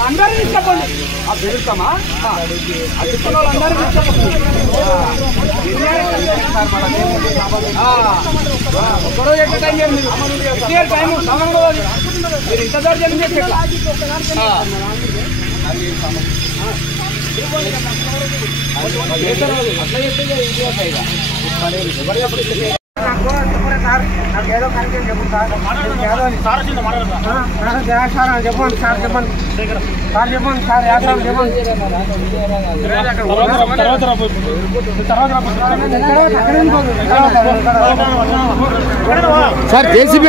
అందరినీ చెప్పండి పెరుగుతామా అడుగుతున్న వాళ్ళందరినీ ఒక్కరోజు ఎట్లా టైం చేయండి టైం సమయంలో మీరు ఇంత దర్జనం చేసి నాకు ఏదో కనిపించి చెప్పండి సార్ చెప్పండి సార్ చెప్పండి సార్ చెప్పండి సార్ యాత్ర చెప్పండి సార్ జేసీబీ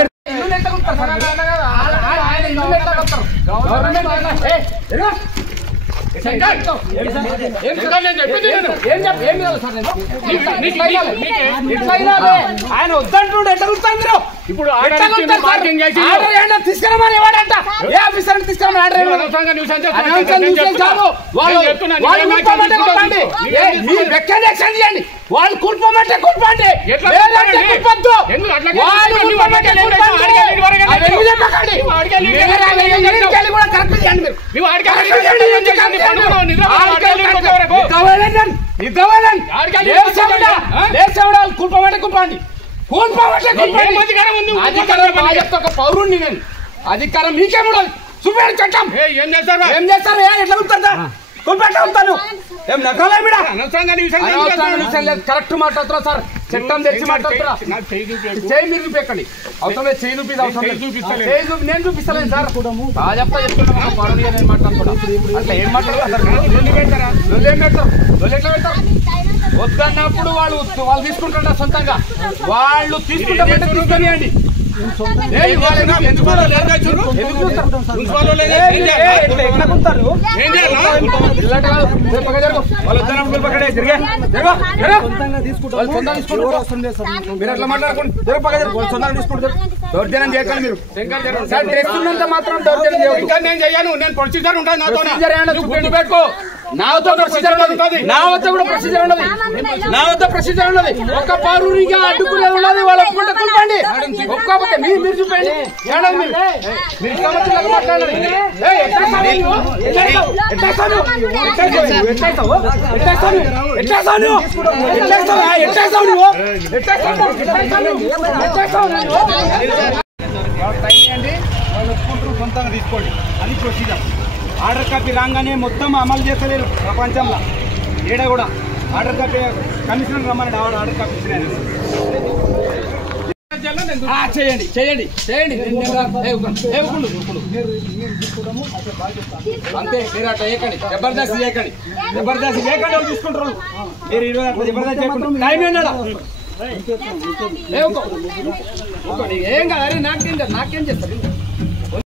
ఆయన వద్దంటుండే ఎట్లా కుడతాను మీరు ఇప్పుడు తీసుకురమని ఎవడంట ఏ ఆఫీసర్ తీసుకురమని వాళ్ళు కూర్చోమంటే కూర్చోండి కూర్చోమంటే కూర్చోండి పౌరుణ్ణి నేను అధికారం మీకేముండదు చూపాడు చట్టం ఏం చేస్తారు ఎట్లా ఉంటారా కూర్పెట్లా ఉంటాను ఏం కరెక్ట్ మాట్లాడుతున్నా సార్ చట్టం తెచ్చి మాట్లాడుతున్నా చేయి మీరు చూపెక్కండి అవసరం లేదు చేయి చూపి అవసరం లేదు నేను చూపిస్తలేను సార్ బాగా చెప్తున్నా పౌరుణ్ణిగా నేను మాట్లాడుతున్నా అట్లా ఏం మాట్లాడతారు ఎట్లా పెడతారు వద్దన్నప్పుడు వాళ్ళు తీసుకుంటారు సొంతంగా వాళ్ళు తీసుకుంటామంటే తీసుకొనియండి మీరు అట్లా మాట్లాడుకోండి దౌర్జన్యం చేయకండి మీరు చేస్తున్నంత మాత్రం దౌర్జన్యం చేయకండి నేను చెయ్యను నేను ప్రొసీజర్ ఉంటాను నాతో పెట్టుకో నాతో ప్రొసీజర్ ఉన్నది నా వద్ద కూడా ప్రొసీజర్ ఉన్నది నా వద్ద ప్రొసీజర్ ఉన్నది ఒక్క పౌరునిగా అడ్డుకునేది ఉన్నది వాళ్ళు ఒప్పుకుంటే కూర్చోండి ఒప్పుకోకపోతే మీరు చూపండి మీరు మాట్లాడండి వాళ్ళు ఒప్పుకుంటారు సొంతంగా తీసుకోండి అది ప్రొసీజర్ ఆర్డర్ కాపీ రాగానే మొత్తం అమలు చేస్తలేరు ప్రపంచంలో ఏడా కూడా ఆర్డర్ కాపీ కమిషనర్ రమ్మని ఆర్డర్ కాపీ చేయండి చేయండి చేయండి అంతే మీరు అట్లా చేయకండి జబర్దస్త్ చేయకండి జబర్దస్త్ చేయకండి వాళ్ళు తీసుకుంటారు మీరు 20 అట్లా జబర్దస్త్ చేయకుండా టైం ఏంటా ఏం కాదు నాకేం చేస్తారు